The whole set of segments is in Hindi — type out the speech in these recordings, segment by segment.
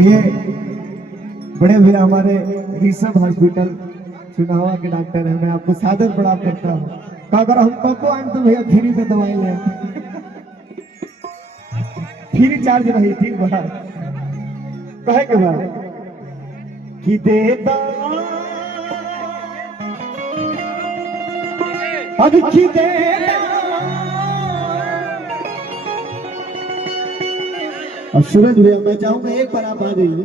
और ये बड़े भैया हमारे ऋषभ हॉस्पिटल चुनावा के डॉक्टर है, मैं आपको सादर प्रणाम करता हूँ। तो अगर हम पप्पू आए तो भैया फ्री में दवाई ले फ्री चार्ज रही थी बाहर कहे के बाद कि देता अब की देता। और सूरज भैया मैं चाहूंगा एक बार आप आ जाइए,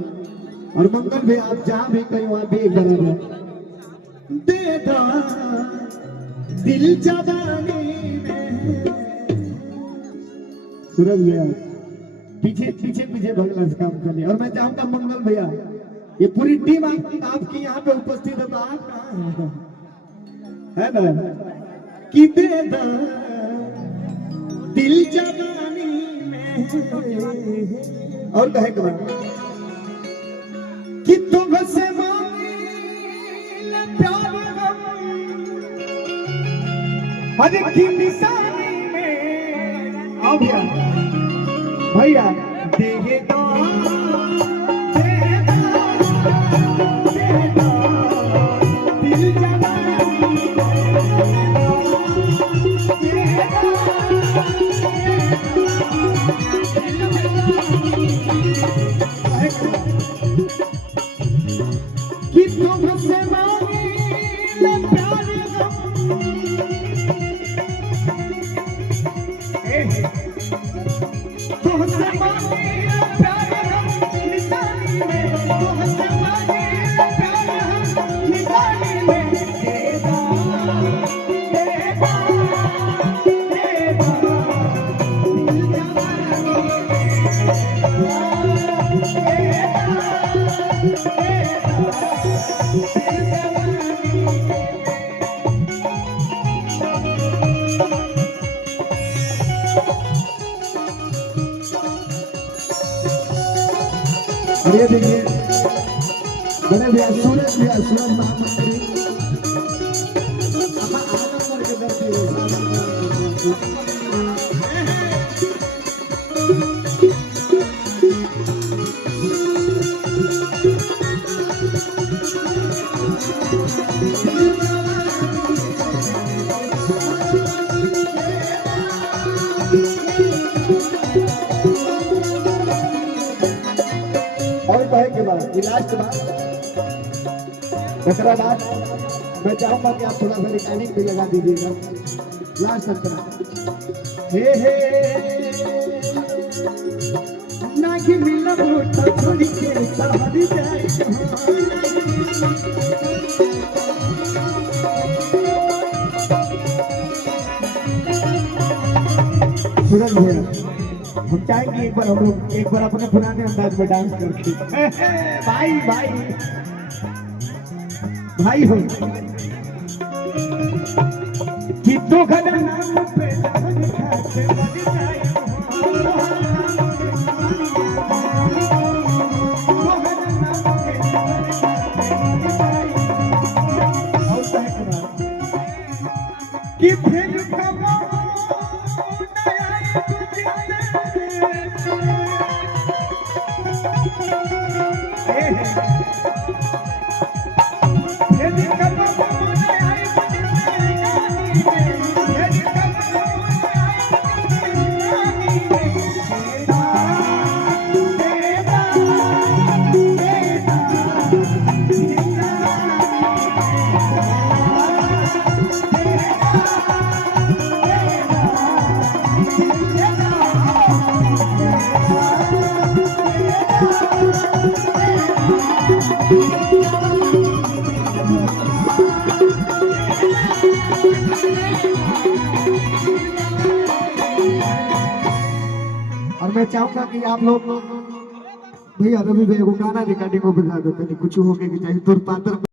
और मंगल भैया आप जहां भी कहीं वहां भी एक बार आ जाए। देता दिल जवानी में। सूरज भैया पीछे पीछे पीछे भगला से काम करने। और मैं चाहूंगा मंगल भैया ये पूरी टीम आपकी यहाँ पे उपस्थित है, तो आप कहाँ है ना कि देता दिल जवानी में। और कहे के बाद कि तुमसे मांगे प्यार हर की निशानी में। आओ भैया भैया देगा दिल जवानी कि तुमसे मांगे प्यार तुमसे मांगे प्यार निशानी में। तुमसे मांगे प्यार निशानी में। देगा देगा देगा दिल और ये देखिए बड़े भैया सूरज महामंत्री और कहे के बाद लास्ट बात बाद मैं चाहूंगा कि आप थोड़ा सा रिकॉर्डिंग भी लगा दीजिएगा लास्ट अंतरा। हे हे ना कि मिला मोटा छोड़ी के सहारी जाए सूरज भैया हम चाहेंगे एक बार हम लोग एक बार अपने पुराने अंदाज में डांस करके भाई भाई भाई हो कि तो खड़ा नाम पे जान खाते बन जाए कि फिर कब और मैं चाहूंगा कि आप लोग भैया रवि भैया को गाना रिकॉर्डिंग में बजा दो, कुछ हो गया कि चाहिए तुर पातर